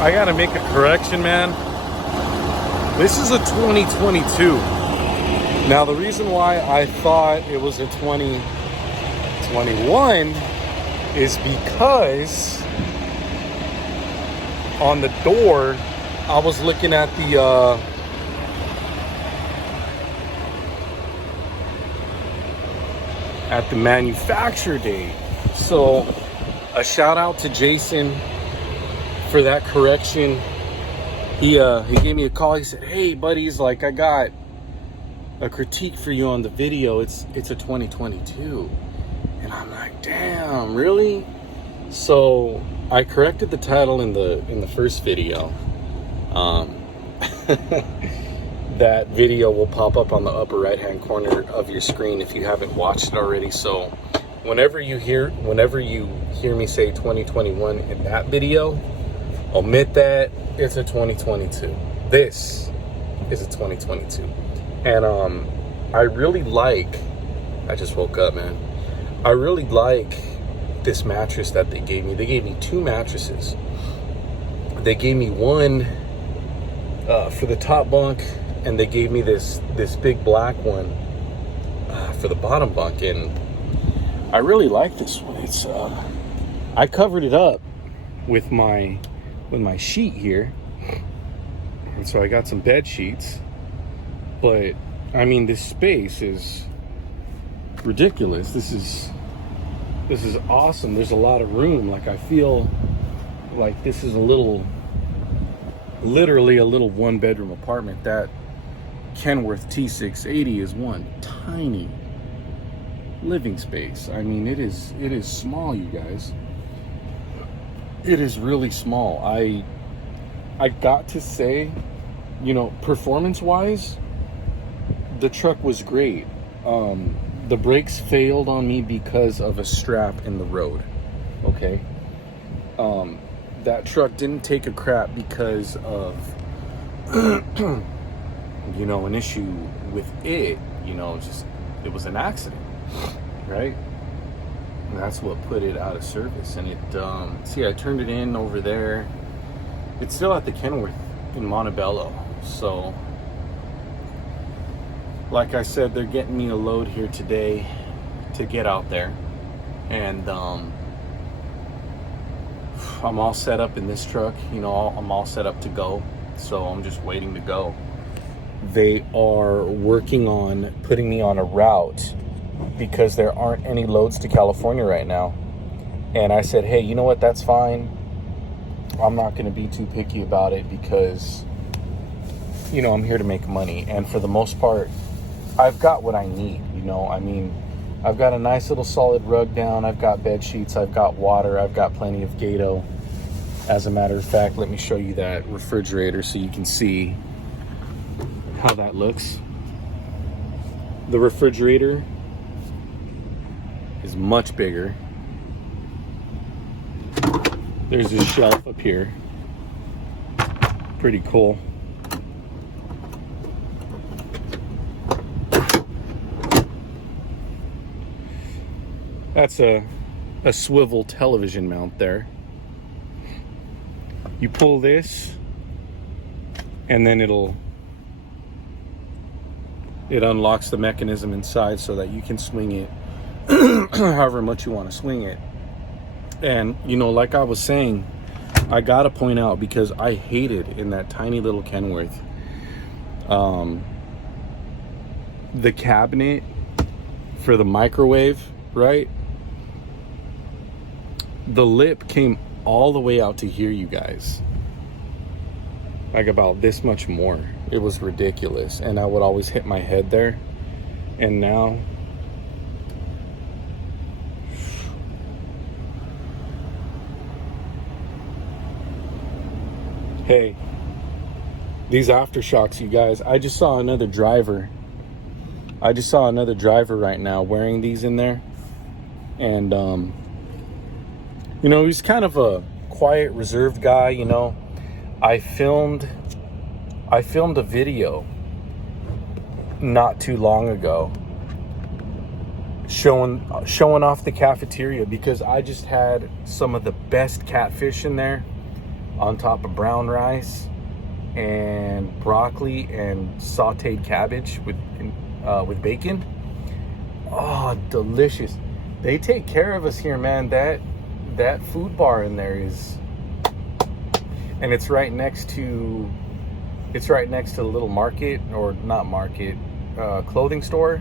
I gotta make a correction, man. This is a 2022. Now, the reason why I thought it was a 2021 is because on the door, I was looking at the manufacturer date. So a shout out to Jason for that correction. He gave me a call. He said, "Hey buddy," he's like, "I got a critique for you on the video. It's a 2022." And I'm like, "Damn, really?" So I corrected the title in the first video. That video will pop up on the upper right hand corner of your screen if you haven't watched it already. So whenever you hear me say 2021 in that video, omit that. It's a 2022. This is a 2022. And I really like, I just woke up, man. I really like this mattress that they gave me. They gave me two mattresses. They gave me one for the top bunk, and they gave me this big black one for the bottom bunk. And I really like this one. It's I covered it up with my sheet here, and so I got some bed sheets. But I mean, this space is ridiculous. This is awesome. There's a lot of room. Like, I feel like this is literally a little one bedroom apartment. That Kenworth T680 is one tiny living space. I mean, it is small, you guys. It is really small. I got to say, you know, performance wise, the truck was great. The brakes failed on me because of a strap in the road. Okay. That truck didn't take a crap because of you know, an issue with it. You know, just it was an accident, right? And that's what put it out of service. And it see, I turned it in over there. It's still at the Kenworth in Montebello. So like I said, they're getting me a load here today to get out there. And I'm all set up in this truck. You know, I'm all set up to go. So I'm just waiting to go. They are working on putting me on a route because there aren't any loads to California right now. And I said, hey, you know what? That's fine. I'm not going to be too picky about it because, you know, I'm here to make money. And for the most part, I've got what I need. You know, I mean, I've got a nice little solid rug down. I've got bed sheets. I've got water. I've got plenty of Gato. As a matter of fact, let me show you that refrigerator so you can see how that looks. The refrigerator is much bigger. There's a shelf up here. Pretty cool. That's a swivel television mount there. You pull this and then it unlocks the mechanism inside so that you can swing it however much you want to swing it. And, you know, like I was saying, I gotta point out, because I hated in that tiny little Kenworth, the cabinet for the microwave, right? The lip came all the way out to here, you guys. Like about this much more. It was ridiculous. And I would always hit my head there. And now, hey, these aftershocks, you guys. I just saw another driver right now wearing these in there. And you know, he's kind of a quiet, reserved guy. You know, I filmed a video not too long ago showing off the cafeteria because I just had some of the best catfish in there. on top of brown rice and broccoli and sauteed cabbage with bacon. Oh, delicious. They take care of us here, man. That food bar in there is, and it's right next to the little market, or not market, clothing store,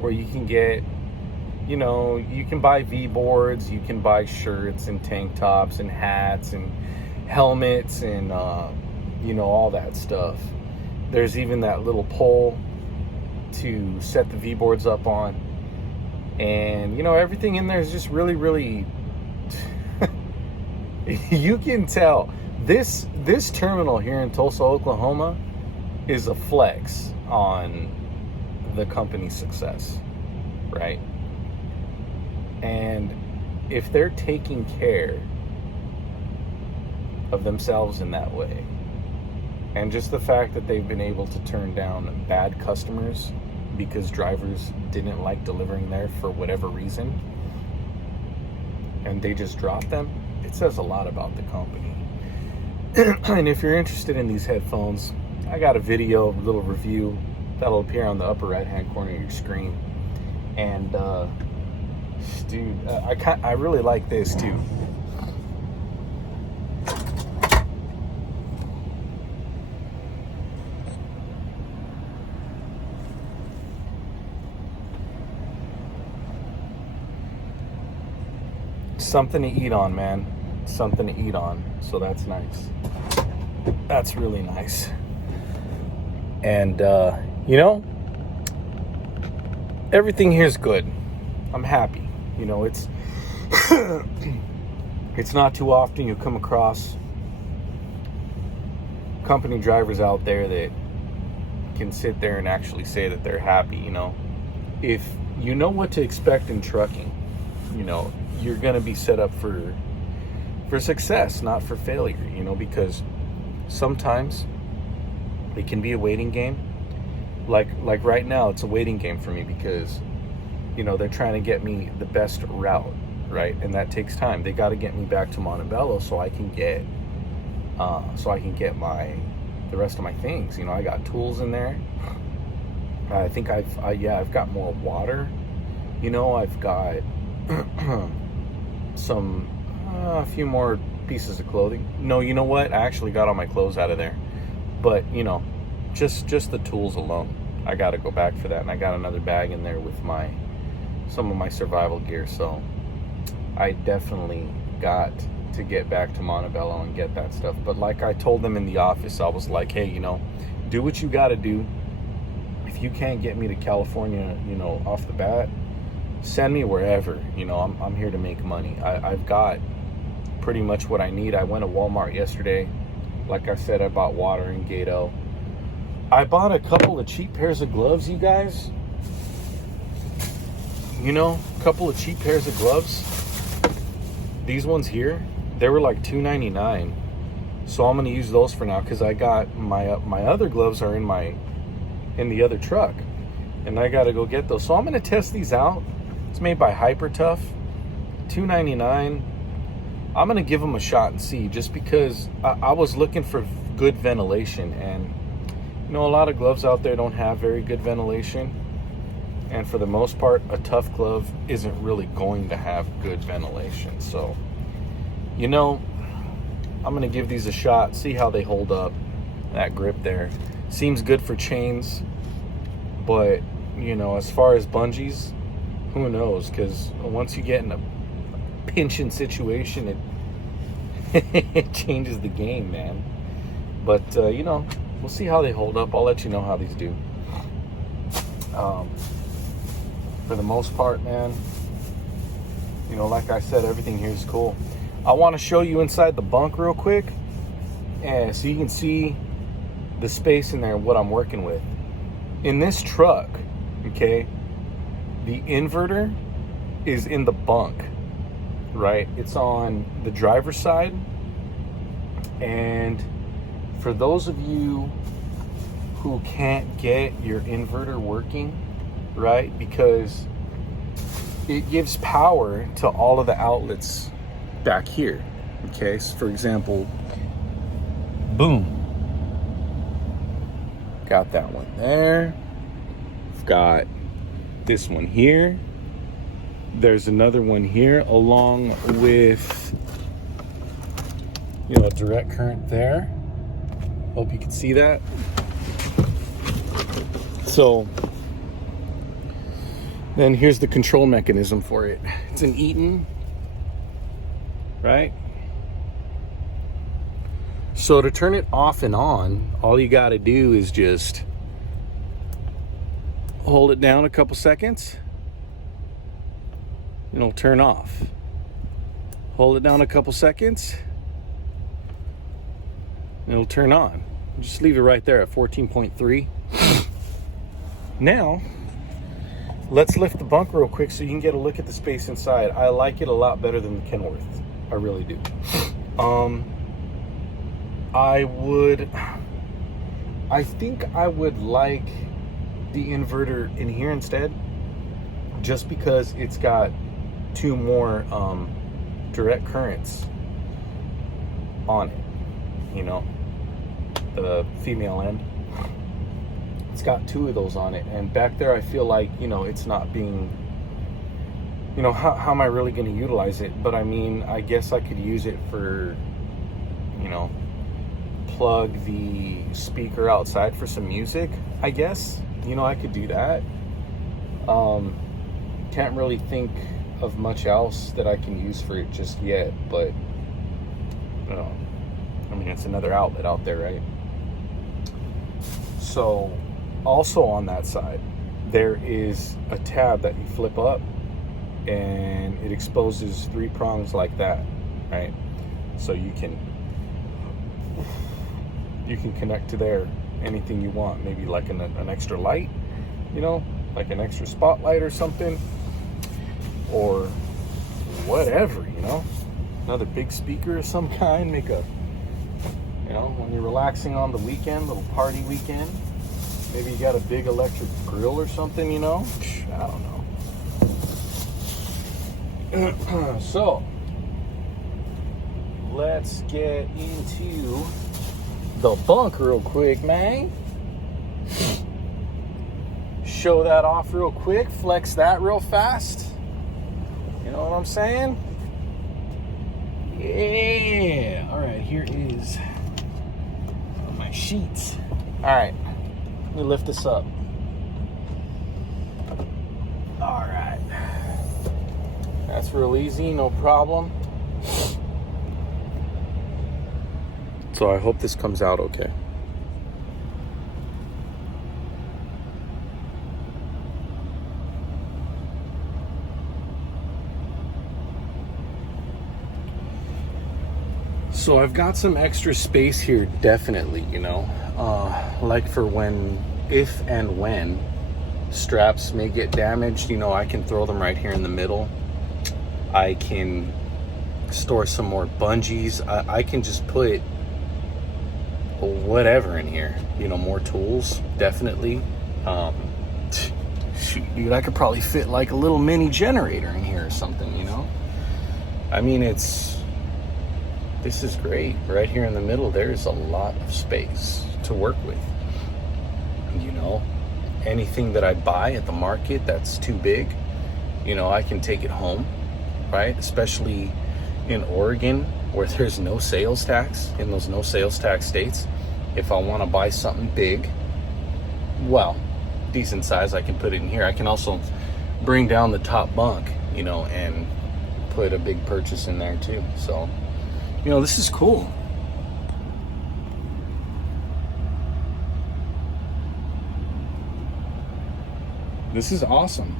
where you can get, you can buy V-boards, you can buy shirts and tank tops and hats and helmets and all that stuff. There's even that little pole to set the V-boards up on. And everything in there is just really, really you can tell this terminal here in Tulsa, Oklahoma is a flex on the company's success, right? And if they're taking care of themselves in that way, and just the fact that they've been able to turn down bad customers because drivers didn't like delivering there for whatever reason, and they just dropped them, it says a lot about the company. And if you're interested in these headphones, I got a video, a little review that'll appear on the upper right hand corner of your screen. And dude, I really like this too. Something to eat on, man. Something to eat on. So that's nice. That's really nice. And everything here's good. I'm happy. It's it's not too often you come across company drivers out there that can sit there and actually say that they're happy. If you know what to expect in trucking, you're going to be set up for success, not for failure, because sometimes it can be a waiting game. Like right now, it's a waiting game for me because, they're trying to get me the best route, right? And that takes time. They got to get me back to Montebello so I can get the rest of my things. I got tools in there. I think I've got more water. I've got a few more pieces of clothing. No, you know what? I actually got all my clothes out of there. But, just the tools alone. I got to go back for that. And I got another bag in there with some of my survival gear. So I definitely got to get back to Montebello and get that stuff. But like I told them in the office, I was like, hey, do what you got to do. If you can't get me to California, off the bat, send me wherever. I'm here to make money. I've got pretty much what I need. I went to Walmart yesterday. Like I said, I bought water and Gato. I bought a couple of cheap pairs of gloves, you guys. A couple of cheap pairs of gloves. These ones here, they were like $2.99. So I'm going to use those for now because I got my other gloves are in the other truck. And I got to go get those. So I'm going to test these out. It's made by Hyper Tough, $2.99. I'm going to give them a shot and see, just because I was looking for good ventilation. And, a lot of gloves out there don't have very good ventilation. And for the most part, a tough glove isn't really going to have good ventilation. So, I'm going to give these a shot, see how they hold up. That grip there seems good for chains. But, as far as bungees, who knows? Because once you get in a pinching situation, it changes the game, man. But we'll see how they hold up. I'll let you know how these do. For the most part, man, like I said, everything here is cool. I want to show you inside the bunk real quick, and so you can see the space in there and what I'm working with. In this truck, okay, the inverter is in the bunk, right? It's on the driver's side. And for those of you who can't get your inverter working, right, because it gives power to all of the outlets back here, okay? So for example, Boom. Got that one there. I've got this one here. There's another one here along with, you know, direct current there. Hope you can see that. So then here's the control mechanism for it. It's an Eaton, right? So to turn it off and on, all you got to do is just hold it down a couple seconds and it'll turn off. Hold it down a couple seconds and it'll turn on. Just leave it right there at 14.3. Now, let's lift the bunk real quick so you can get a look at the space inside. I like it a lot better than the Kenworth. I really do. I think I would like the inverter in here instead, just because it's got two more direct currents on it, you know, the female end. It's got two of those on it, and back there I feel like, you know, it's not being, you know, how am I really going to utilize it? But I mean, I guess I could use it for, you know, plug the speaker outside for some music, I guess. You know, I could do that. Can't really think of much else that I can use for it just yet, but you know, I mean, it's another outlet out there, right? So also on that side, there is a tab that you flip up and it exposes 3 prongs like that, right? So you can connect to there anything you want, maybe like an extra light, you know, like an extra spotlight or something, or whatever, you know, another big speaker of some kind, make a, you know, when you're relaxing on the weekend, little party weekend, maybe you got a big electric grill or something, you know, I don't know. So let's get into the bunk real quick, man. Show that off real quick, flex that real fast. You know what I'm saying? Yeah. All right, here is my sheets. All right, let me lift this up. All right, that's real easy, no problem. So I hope this comes out okay. So I've got some extra space here, definitely, you know, like for when, if and when straps may get damaged, you know, I can throw them right here in the middle. I can store some more bungees. I can just put whatever in here, you know, more tools, definitely. Shoot, dude, I could probably fit like a little mini generator in here or something, you know. I mean, this is great. Right here in the middle, there's a lot of space to work with. You know, anything that I buy at the market that's too big, you know, I can take it home, right? Especially in Oregon, where there's no sales tax, in those no sales tax states. If I want to buy something big, well, decent size, I can put it in here. I can also bring down the top bunk, you know, and put a big purchase in there too. So, you know, this is cool. This is awesome.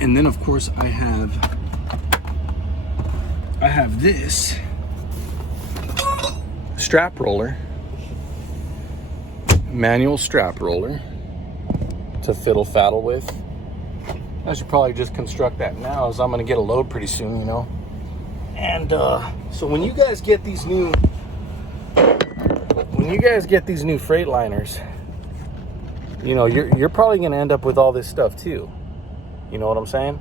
And then of course I have this strap roller, manual strap roller to fiddle faddle with. I should probably just construct that now, as I'm gonna get a load pretty soon, you know. And so when you guys get these new Freightliners, you know, you're probably gonna end up with all this stuff too. You know what I'm saying?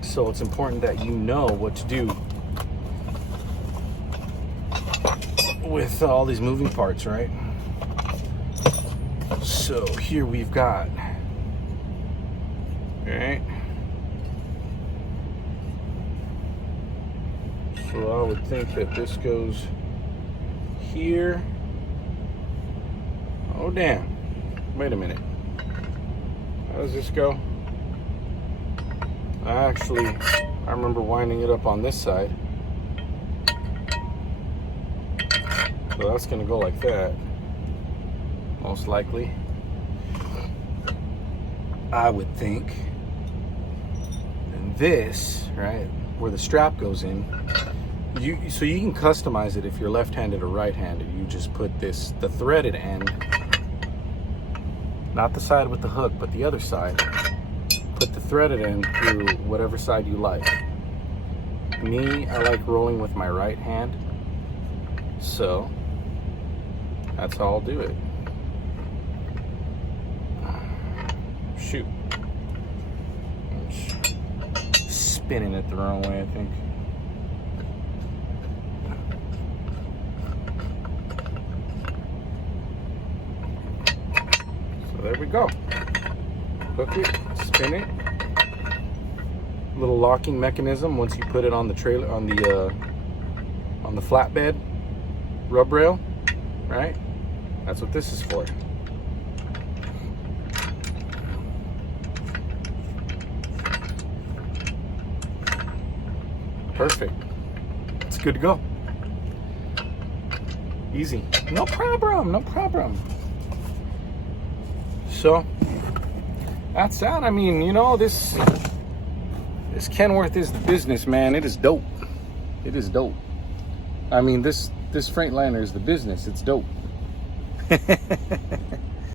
So it's important that you know what to do with all these moving parts, right? So here we've got, right? So I would think that this goes here. Oh damn, wait a minute. How does this go? I remember winding it up on this side. So that's gonna go like that, most likely, I would think. And this, right, where the strap goes in, so you can customize it if you're left-handed or right-handed. You just put the threaded end, not the side with the hook, but the other side. Put the threaded end through whatever side you like. Me, I like rolling with my right hand, so that's how I'll do it. Shoot. I'm spinning it the wrong way, I think. So there we go. Hook it, spin it. Little locking mechanism once you put it on the trailer, on the flatbed rub rail, right? That's what this is for. Perfect. It's good to go. Easy. No problem, no problem. So that's that. I mean, you know, this Kenworth is the business, man. It is dope. It is dope. I mean, this Freightliner is the business. It's dope.